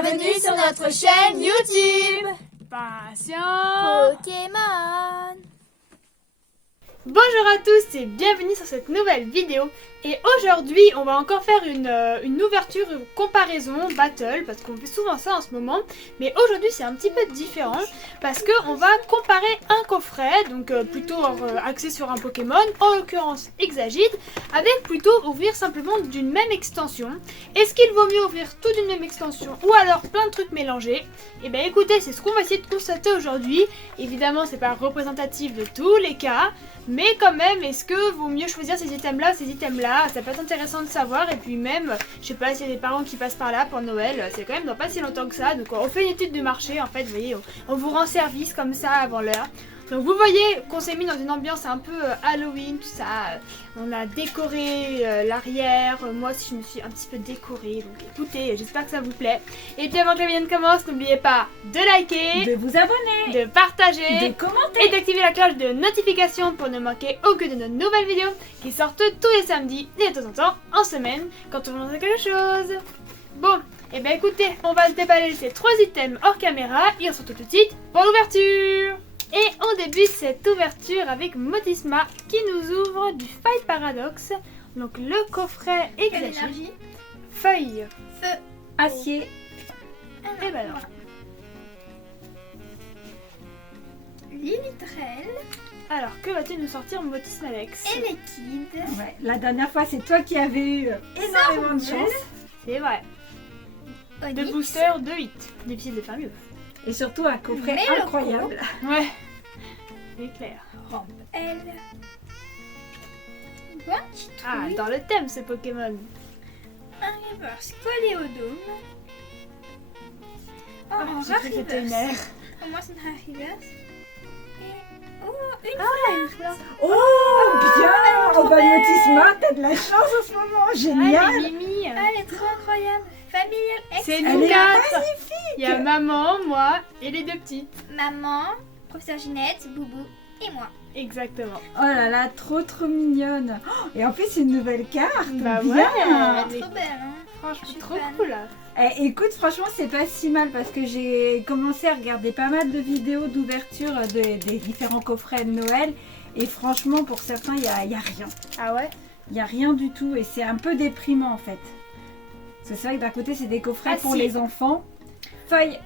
Bienvenue sur notre chaîne YouTube Patient Pokémon. Bonjour à tous et bienvenue sur cette nouvelle vidéo. Et aujourd'hui on va encore faire une ouverture, une comparaison battle, parce qu'on fait souvent ça en ce moment. Mais aujourd'hui c'est un petit peu différent, parce qu'on va comparer un coffret, donc plutôt axé sur un Pokémon, en l'occurrence Exagite, avec plutôt ouvrir simplement d'une même extension. Est-ce qu'il vaut mieux ouvrir tout d'une même extension ou alors plein de trucs mélangés? Et bien écoutez, c'est ce qu'on va essayer de constater aujourd'hui. Évidemment c'est pas représentatif de tous les cas, mais quand même, est-ce que vaut mieux choisir ces items-là ou ces items-là? Ça peut être intéressant de savoir. Et puis même, je sais pas s'il y a des parents qui passent par là pour Noël. C'est quand même dans pas si longtemps que ça. Donc on fait une étude de marché en fait. Vous voyez, on vous rend service comme ça avant l'heure. Donc vous voyez qu'on s'est mis dans une ambiance un peu Halloween, tout ça. On a décoré l'arrière. Moi aussi je me suis un petit peu décorée. Donc écoutez, j'espère que ça vous plaît. Et puis avant que la vidéo ne commence, n'oubliez pas de liker, de vous abonner, de partager, de commenter et d'activer la cloche de notification pour ne manquer aucune de nos nouvelles vidéos qui sortent tous les samedis et de temps en temps en semaine quand on vous lance quelque chose. Bon, et bien écoutez, on va se déballer ces 3 items hors caméra et on se retrouve tout de suite pour l'ouverture. Et on débute cette ouverture avec Motisma qui nous ouvre du Fight Paradox, donc le coffret Exagite, feuille, Feu, acier. et ben non. Lilitrel Alors que vas-tu nous sortir Motisma Alex? et Liquide. Ouais, la dernière fois, c'est toi qui avais eu énormément de chance. C'est vrai. De Onyx. booster de 8. Difficile de faire mieux. Et surtout un coffret Mélocro. incroyable. Ouais. C'est clair. L. Banchitouille. Ah, dans le thème ce Pokémon. Un reverse collé au dôme. Oh, un J'ai cru que c'était une reverse. air. Pour moi, c'est un reverse. Et oh, une fleur. Oh, bien. trop Oh, bah, belle. Motisma, t'as de la chance en ce moment. Ah, Génial. les Mimi. Elle est trop incroyable. Familial X. C'est Elle nous est 4. magnifique. Il y a maman, moi et les 2 petites. Maman, professeur Ginette, Boubou et moi. Exactement. Oh là là, trop mignonne. Oh, et en plus, c'est une nouvelle carte. Bah bien. ouais. Elle Mais est trop belle, hein. franchement, Je suis trop fan. cool là. Eh, écoute, franchement, c'est pas si mal parce que j'ai commencé à regarder pas mal de vidéos d'ouverture des différents coffrets de Noël. Et franchement, pour certains, il y a rien. Ah ouais? Il n'y a rien du tout et c'est un peu déprimant en fait. Parce que c'est vrai que d'un côté, c'est des coffrets pour Acier. les enfants. Feuille.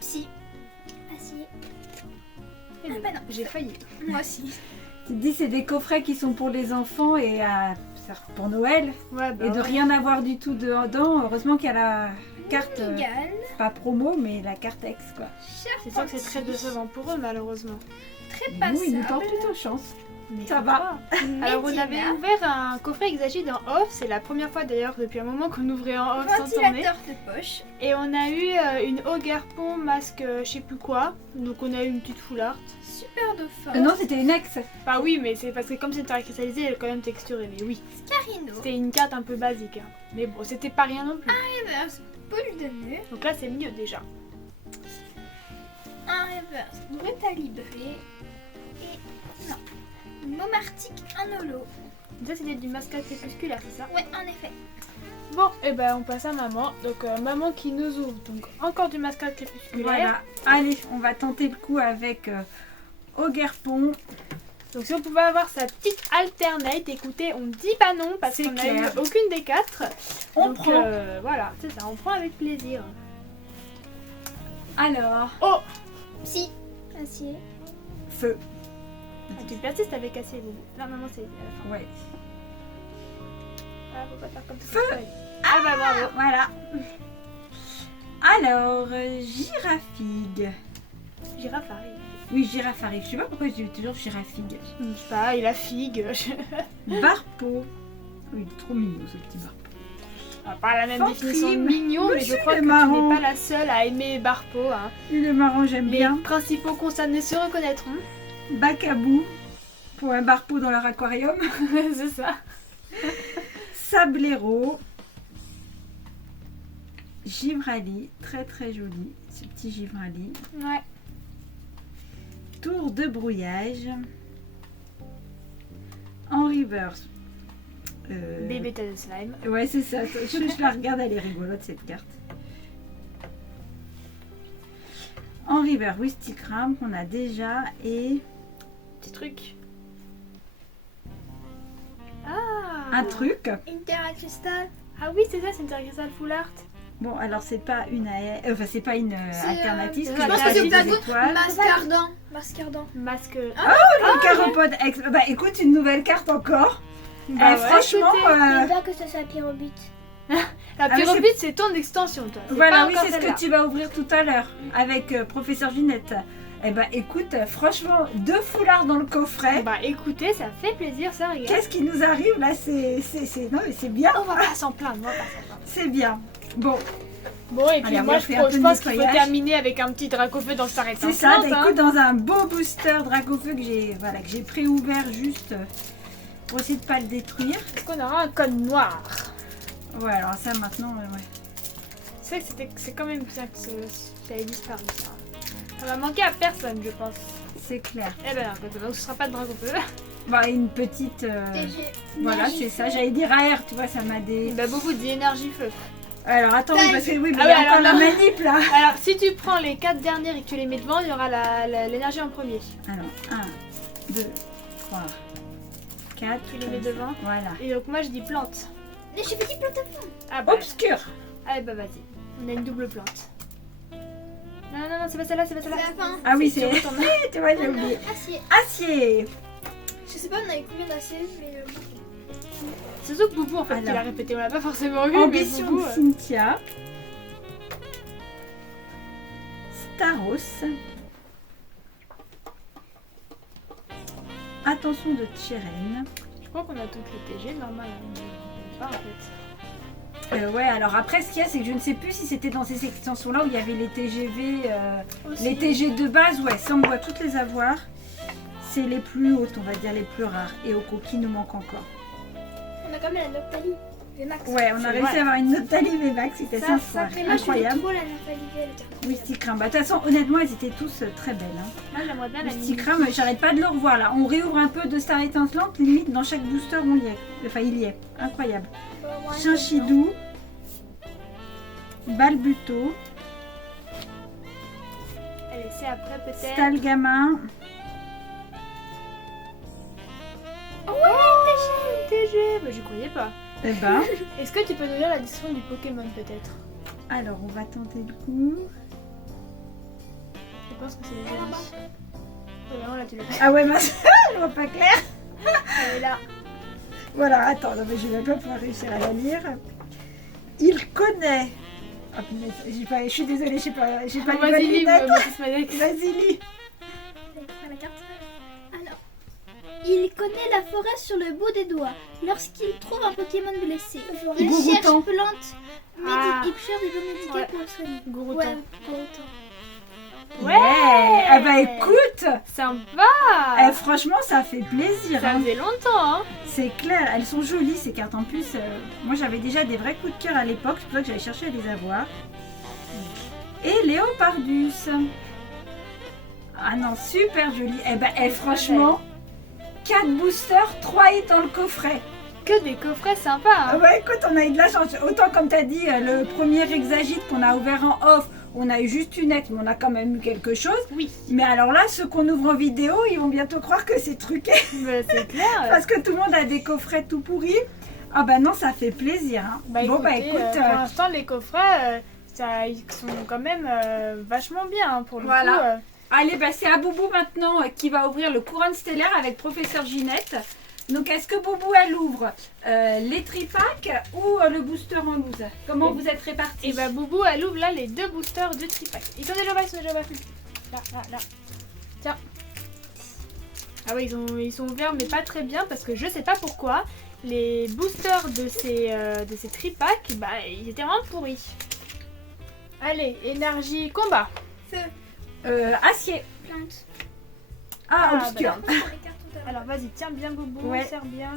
Psy. Acier. Eh Ah ben, bah non. j'ai failli. Moi aussi. Tu te dis, c'est des coffrets qui sont pour les enfants et pour Noël. Ouais, bah Et de ouais. rien avoir du tout dedans. Heureusement qu'il y a la carte, Miguel. pas promo, mais la carte ex quoi. C'est sûr que c'est très décevant pour eux malheureusement. Très Nous, passable. ils nous portent plutôt chance. Mais Ça va. Alors on Medina. avait ouvert un coffret Exagite en off, c'est la première fois d'ailleurs depuis un moment qu'on ouvrait en off sans tourner. Ventilateur de poche. Et on a eu une Ogerpon masque je sais plus quoi, donc on a eu une petite foulard. Super dauphin. Non, c'était une ex. Bah oui, mais c'est parce que comme c'était cristallisé, elle est quand même texturée, mais oui. Carino. C'était une carte un peu basique, hein. Mais bon, c'était pas rien non plus. Reverse. Boule de nœud. Donc là c'est mieux déjà. Un reverse. Brutalibré. Et non. Momartic, un holo. Ça c'était du mascara crépusculaire, c'est ça? Ouais, en effet. Bon, et ben on passe à maman. Donc maman qui nous ouvre, donc encore du mascara crépusculaire. Voilà. Allez, on va tenter le coup avec Ogerpon. Donc si on pouvait avoir sa petite alternate, écoutez, on dit pas non parce C'est qu'on a eu clair. aucune des 4. On Donc prend. voilà, c'est ça, on prend avec plaisir. Alors, Oh, Psy. Acier. feu. ah, tu persistes avec assez Boubou. Non, maman c'est à la fin. Ouais. Ah, faut pas faire comme ça. Ah bah bravo. Voilà. Alors, Girafigue. Girafe arrive. Oui, Girafarigue. Je sais pas pourquoi je dis toujours Girafigue. Je sais pas, il a figue. Barpo. Oui, il est trop mignon ce petit Barpo. Pas la même Fantine. définition de mignon, mais je Monsieur crois le que tu marrant. n'es pas la seule à aimer Barpo. Hein. Le marron, j'aime Les bien. principaux concernés se reconnaîtront. Bacabou. Pour un Barpo dans leur aquarium. C'est ça. Sablero. Givrali. Très joli. Ce petit Givrali. Ouais. Tour de brouillage. En reverse. Des bêtas de slime. Ouais, c'est ça. Je la regarde, elle est rigolote cette carte. Henri Vert Wistikram qu'on a déjà et Petit truc. un truc. Intera Crystal. Ah oui, c'est ça, c'est une Crystal Full Art. Bon, alors c'est pas une enfin c'est pas une C'est, alternative. je parce pense que que c'est c'est pas pas des good. étoiles. Mascardant. Mascardant. Masque. Le Caropode X. Bah écoute, une nouvelle carte encore. Bah ouais, Franchement, écoutez. Pas que ce soit Pyrobite. La mais pyrobite, c'est ton extension, toi. C'est voilà, pas oui, encore c'est ce celle-là. que tu vas ouvrir tout à l'heure avec professeur Ginette. Eh ben écoute, franchement, 2 foulards dans le coffret. Bah écoutez, ça fait plaisir, ça, regarde. Qu'est-ce qui nous arrive là? Non mais c'est bien, On va pas s'en plaindre, on va pas s'en plaindre. c'est bien. Bon, Bon, et puis Allez, on moi, va je faire un peu de pense qu'il faut nettoyage. terminer avec un petit dracofeu dans sa c'est ça. étincelante, Écoute, dans un beau booster Dracofeu que j'ai pré-ouvert juste pour essayer de pas le détruire. Est-ce qu'on aura un code noir? Ouais, alors ça maintenant, ouais. C'est vrai que c'est quand même ça que ça avait disparu, ça. Ça va manquer à personne, je pense. C'est clair. Eh ben non, donc ce sera pas de dracofeu. Bah une petite, TG. voilà, c'est ça. J'allais dire AR, tu vois, ça m'a des. Bah beaucoup d'énergie feu. Alors attends, oui, parce que oui, mais Ah il y a ouais, encore la alors, manip là. Alors, si tu prends les 4 dernières et que tu les mets devant, il y aura l'énergie en premier. Alors 1, 2, 3, 4. Tu les mets devant. Voilà. Et donc moi je dis plante. Mais je fais des plantes. Ah bah, Obscur. ah bah vas-y. On a une double plante. Non, non, non, c'est pas celle-là, c'est pas C'est celle-là. la fin. Ah oui, Tu c'est. retournes. Tu vois, j'ai oublié. Acier. Acier. Je sais pas, on avait combien d'acier, mais. C'est surtout que Boubou en fait Alors. qui l'a répété, on l'a pas forcément vu, mais Ambition Boubou. de Cynthia. Staros. Attention de Tcheren. Je crois qu'on a toutes les TG, normal, on ne pas en fait. Ouais, alors après, ce qu'il y a, c'est que je ne sais plus si c'était dans ces extensions-là où il y avait les TGV. Les TG de base, ouais, ça on doit toutes les avoir. C'est les plus hautes, on va dire, les plus rares. Et au coquille nous manque encore. On a quand même la Noctali. VMAX. Ouais, on a C'est réussi vrai. à avoir une Noctali VMAX, c'était Ça, ça, sacré Moi, je voulais incroyable. trop la Noctali V, elle était incroyable. Wistikram. Bah, de toute façon, honnêtement, elles étaient tous très belles. Hein. Moi j'aimerais bien la Wistikram, j'arrête pas de le revoir là. On réouvre un peu de Star étincelante, limite dans chaque booster on y est. Enfin, il y est. Incroyable. Bon, moi, Chinchidou, Balbuto, Allez, c'est après peut-être. Stalgamin, TG Bah j'y croyais pas. et ben. Est-ce que tu peux nous dire la description du Pokémon peut-être? Alors, on va tenter le coup. Je pense que c'est les amis. Ouais, non, là tu l'as Ah ouais, mince, je vois pas clair. Elle est là. Voilà, attends, non, mais je vais pas pouvoir réussir à la lire. Il connaît. Ah, punaise, je suis désolée, j'ai pas les bonnes Vas-y, livre, lunettes. Mathis Madec. Vas-y, lis. la carte. Alors, il connaît la forêt sur le bout des doigts. Lorsqu'il trouve un Pokémon blessé, il Gourouton. cherche plante, Ah. il cherche des plantes médicales Ouais. pour le soigner. Gourouton. Ouais, Gourouton. Ouais. Ah bah écoute, Sympa. franchement, ça fait plaisir. Ça hein. faisait longtemps, hein. C'est clair, elles sont jolies ces cartes. En plus, moi j'avais déjà des vrais coups de cœur à l'époque, c'est pour ça que j'avais cherché à les avoir. Et Léopardus. Ah non, super joli. Eh ben, franchement, 4 boosters, 3 hits dans le coffret. Que des coffrets sympas, Ah hein. ouais, écoute, on a eu de la chance. Autant comme tu as dit, le premier Exagite qu'on a ouvert en off, on a eu juste une ex, mais on a quand même eu quelque chose. Oui, Mais alors là, ceux qu'on ouvre en vidéo, ils vont bientôt croire que c'est truqué. bah, c'est clair. Parce que tout le monde a des coffrets tout pourris. Ah bah non, ça fait plaisir. Hein. Bah, bon bah écoutez, écoute, pour l'instant, les coffrets, ils sont quand même vachement bien hein, pour le Voilà. coup. allez, bah c'est à Boubou maintenant qui va ouvrir le couronne stellaire avec professeur Ginette. Donc est-ce que Boubou elle ouvre les tripacks ou le booster en loose? Comment vous êtes répartis? Et bah Boubou, elle ouvre là les 2 boosters du tripack. Ils sont déjà ouverts, Là, là, là. Tiens. Ah ouais, ils sont ouverts mais pas très bien parce que je sais pas pourquoi. Les boosters de ces tripacks, bah ils étaient vraiment pourris. Allez, énergie, combat. Feu, Acier. plante. Ah, Ah, obscur. Pour les cartes tout à l'heure. Alors vas-y, tiens bien Boubou, Ouais. serre bien.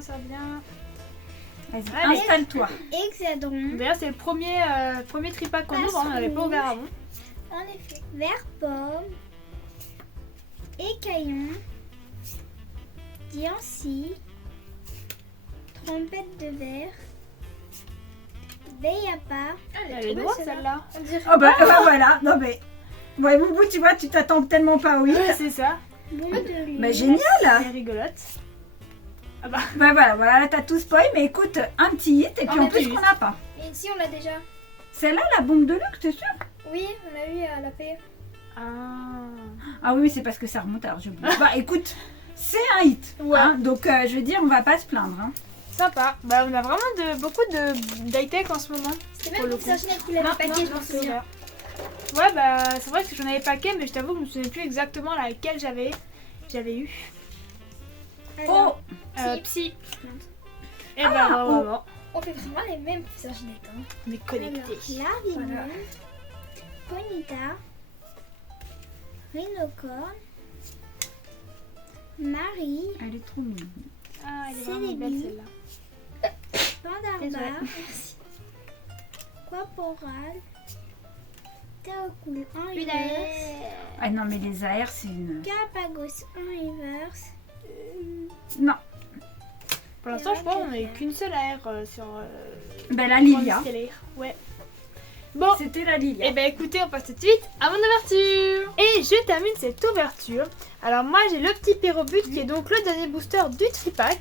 Vas-y, Allez. installe-toi. Hexadron. D'ailleurs c'est le premier tripack qu'on ouvre, hein, on n'avait pas ouvert avant. En effet. Vert pomme. Écaillon. Diancie. Trompette de verre. Veillapa. Elle est droite celle-là. On dirait Oh bah, voilà, non mais Ouais, Boubou, tu vois, tu t'attends tellement pas au 8. Ouais, c'est ça. Bon de lui. Bah génial. C'est rigolote. Ah bah, Bah voilà, là t'as tout spoil, mais écoute, un petit hit et puis On en a plus dit. qu'on n'a pas. Et ici, on l'a déjà. Celle-là, la bombe de luxe, t'es sûr? Oui, on l'a eu à la paix. Ah oui, c'est parce que ça remonte, alors j'ai oublié. Bah écoute, c'est un hit. Ouais. Hein, donc je veux dire, on va pas se plaindre. Hein. sympa. Bah, on a vraiment beaucoup d'high-tech en ce moment. C'était Pour même le pour coup. sa Ginette qui l'avait paqué, je m'en c'est souviens. vrai. Ouais, bah, c'est vrai que j'en avais paquet, mais je t'avoue que je me souviens plus exactement laquelle j'avais eu. Oh, Psy. Et Ah, bah, oh. vraiment, On fait vraiment les mêmes professeurs Ginette. Hein. on est connectés. Alors, Larivon, Ponyta, Rhinocorn, Marie, elle est trop mignonne. Ah, elle est C'est vraiment les belle billes. celle-là. Pandarba, Désolée. merci. Quaporal, Théocool en Punaise. reverse, Ah non, mais les AR, c'est une. Galapagos en reverse. Non, Pour l'instant, je pense qu'on n'a eu qu'une seule AR sur ben la Lilia. Stellaire. Ouais. Bon, C'était la Lilia. et ben écoutez, on passe tout de suite à mon ouverture. Et je termine cette ouverture. Alors moi, j'ai le petit Pyrobut qui est donc le dernier booster du tripack,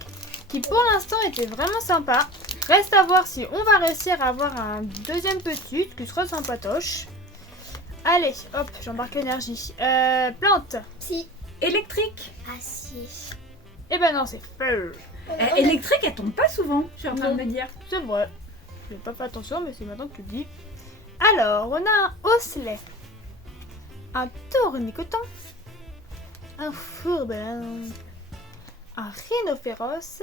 qui pour l'instant était vraiment sympa. Reste à voir si on va réussir à avoir un deuxième petit qui sera sympatoche. Allez, hop, j'embarque l'énergie. Plante. Si. Électrique. Acier. Eh ben non, c'est feu. Électrique, elle tombe pas souvent, je suis en train de me dire. C'est vrai. Je n'ai pas fait attention, mais c'est maintenant que tu le dis. Alors, on a un osselet, un tourniqueton, un fourbin, un rhinophéros,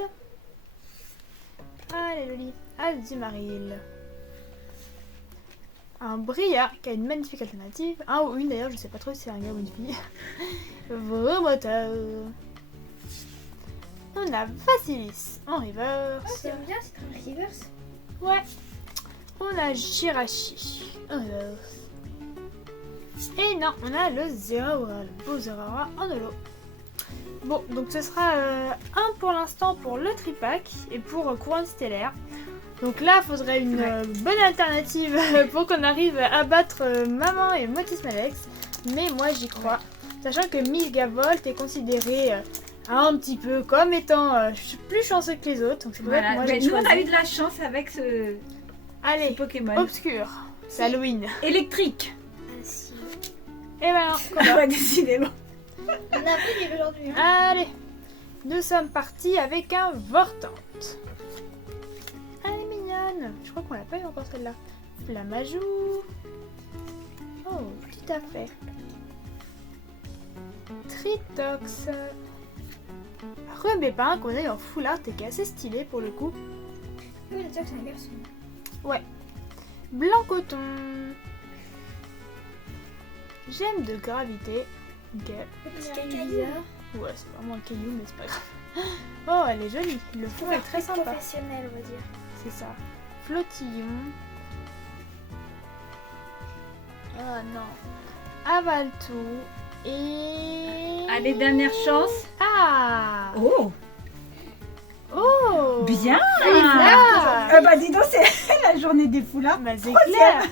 allez joli, Azumarill, un bria qui a une magnifique alternative, un ou une d'ailleurs, je sais pas trop si c'est un gars ou une fille, Vromoteur. On a Vassilis en Ah, reverse. c'est bien, c'est un reverse. Ouais. On a Jirachi. Et non, on a le Zeraora, le beau Zeraora en holo. Bon, donc ce sera un pour l'instant pour le tripack et pour Couronne Stellaire. Donc là, il faudrait une bonne alternative pour qu'on arrive à battre Maman et Motis Malex. Mais moi, j'y crois. Sachant que Milgavolt est considéré un petit peu comme étant plus chanceux que les autres. Donc c'est pour ça que Voilà. moi, Mais j'ai nous, on a choisi. eu de la chance avec ce Allez, Pokémon. obscur. C'est Halloween. Électrique. Acier. Et ben, Ouais, décidément. On a appris les aujourd'hui. Hein. allez, nous sommes partis avec un Vortante. Elle est mignonne. Je crois qu'on l'a pas eu encore celle-là. Flamajou. Oh, tout à fait. Tritox. Rebépin qu'on a eu en full art et qui est assez stylé pour le coup. Oui, déjà que c'est un garçon. Blanc coton. Gemme de gravité. Ok. Petit caillou bizarre. Ouais, c'est vraiment un caillou, mais c'est pas grave. Oh, elle est jolie. Le fond est très sympa. Professionnel, on va dire. C'est ça. Flottillon. Oh non. Avale tout. Et... Allez, dernière chance. Ah. Oh, Oh. bien. Ah. Bah dis donc, c'est la journée des foulards. Bah, c'est clair.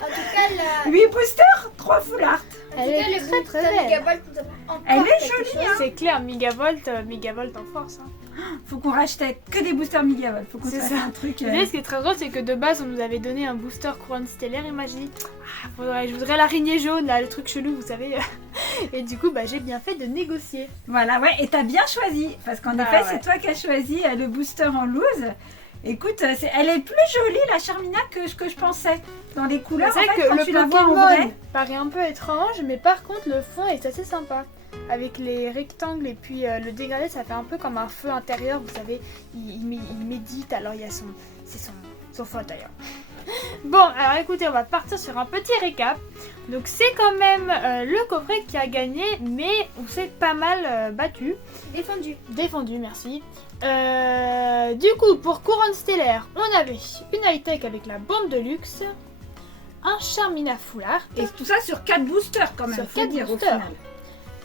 En tout cas, la... 8 boosters, 3 foulards. Elle est très, très belle. Elle est jolie, hein. C'est clair, Megavolt en force. Hein. Faut qu'on rachète que des boosters Megavolt. Faut qu'on C'est fasse ça. un truc. Vous savez, ce qui est très drôle, c'est que de base, on nous avait donné un booster couronne stellaire et moi j'ai dit je voudrais l'araignée jaune, là, le truc chelou, vous savez. Et du coup, bah, j'ai bien fait de négocier. Voilà, ouais, et t'as bien choisi. Parce qu'en Bah, effet, ouais. c'est toi qui as choisi le booster en loose. Écoute, elle est plus jolie, la Charmina, que ce que je pensais. Dans les couleurs, C'est en vrai fait, que quand le tu la vois en Pokémon vrai. paraît un peu étrange, mais par contre, le fond est assez sympa. Avec les rectangles et puis le dégradé, ça fait un peu comme un feu intérieur, vous savez. Il médite, alors il y a son fond intérieur. Bon, alors écoutez, on va partir sur un petit récap. Donc c'est quand même le coffret qui a gagné, mais on s'est pas mal battu. Défendu, merci. Du coup, pour Couronne Stellaire, on avait une high-tech avec la bombe de luxe, un Charmina foulard, Et tout ça sur 4 boosters quand même, Sur faut 4 dire, au boosters. final.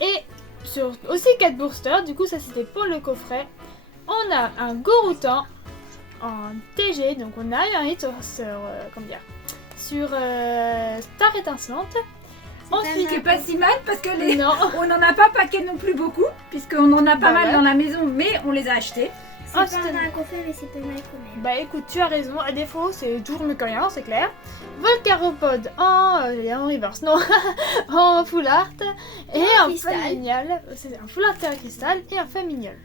et sur aussi 4 boosters. Du coup, ça c'était pour le coffret. On a un Goroutan en TG, donc on a eu un hit sur Star Étincelante. Ensuite, C'est pas si mal parce que les... non. on n'en a pas paqué non plus beaucoup, puisqu'on en a pas Bah mal ouais. dans la maison, mais on les a achetés. C'est Oh, pas c'était- un qu'on fait, mais c'est pas mal quand même. Bah écoute, tu as raison, à défaut c'est toujours mieux que rien, c'est clair. Volcaropod en reverse, non, en full art et En en cristal. familial. C'est un full art terre cristal et un familial.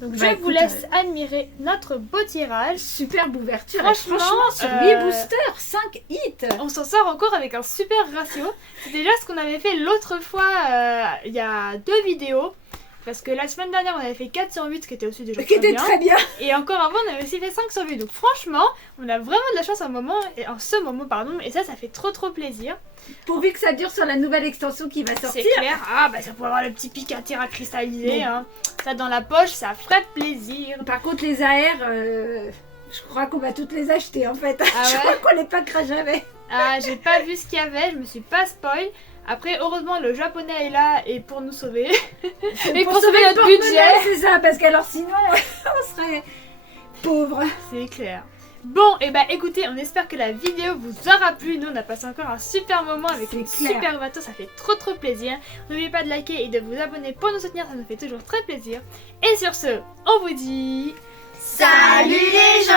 Donc Bah, je écoute, vous laisse admirer notre beau tirage. Superbe ouverture. Franchement, Sur 8 boosters, 5 hits. On s'en sort encore avec un super ratio. C'est déjà ce qu'on avait fait l'autre fois, il y a 2 vidéos. Parce que la semaine dernière on avait fait 4 sur 8, ce qui était aussi déjà Qui était bien. très bien. Et encore avant, on avait aussi fait 5 sur 8. Donc franchement, on a vraiment de la chance en ce moment, et ça fait trop plaisir. Pourvu que ça dure sur la nouvelle extension qui va sortir. C'est clair. Ah bah ça pourrait avoir le petit pic à tir à cristalliser. Bon. Hein. Ça dans la poche, ça ferait plaisir. Par contre, les AR, je crois qu'on va toutes les acheter en fait. Ah Je ouais crois qu'on les packera jamais. Ah, j'ai pas vu ce qu'il y avait, je me suis pas spoil. Après, heureusement, le japonais est là et pour nous sauver. Et pour sauver le notre porte-monnaie, budget. c'est ça, parce qu'alors sinon, on serait pauvres. C'est clair. Bon, et bah écoutez, on espère que la vidéo vous aura plu. Nous, on a passé encore un super moment avec C'est une clair. super bateau, ça fait trop plaisir. N'oubliez pas de liker et de vous abonner pour nous soutenir, ça nous fait toujours très plaisir. Et sur ce, on vous dit... Salut les gens!